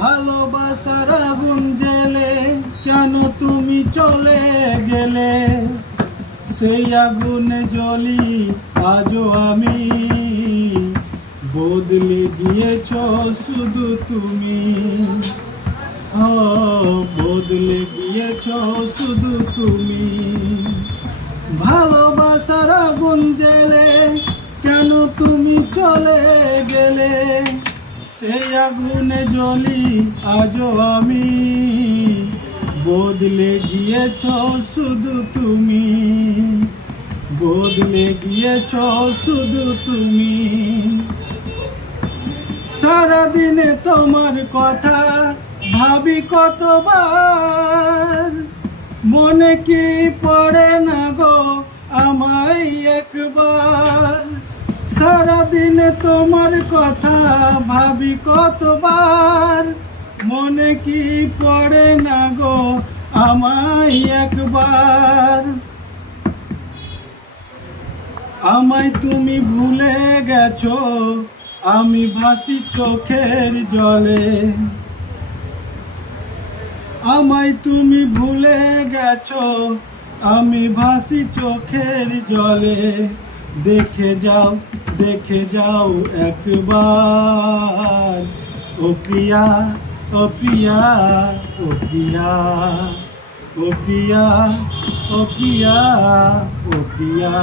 ভালোবাসার আগুন জ্বেলে কেন তুমি চলে গেলে? সেই আগুনে জ্বলি আজও আমি, বদলে গিয়েছ শুধু তুমি। ও বদলে গিয়েছ শুধু তুমি। ভালোবাসার আগুন জ্বেলে কেন তুমি চলে গেলে? সেই আগুনে জ্বলি আজও আমি, বদলে গিয়েছ শুধু তুমি। বদলে গিয়েছ শুধু তুমি। সারাদিনে তোমার কথা ভাবি কতবার, মনে কি পড়ে না গো আমায় একবার? সারাদিনে তোমার কথা ভাবি কতবার, মনে কি পড়ে না গো আমায় একবার? আমায় তুমি ভুলে গেছো, আমি ভাসি চোখের জলে। আমায় তুমি ভুলে গেছো, আমি ভাসি চোখের জলে। দেখে যাও একবার, ও প্রিয়া, ও প্রিয়া, ও প্রিয়া, ও প্রিয়া, ও প্রিয়া, ও প্রিয়া।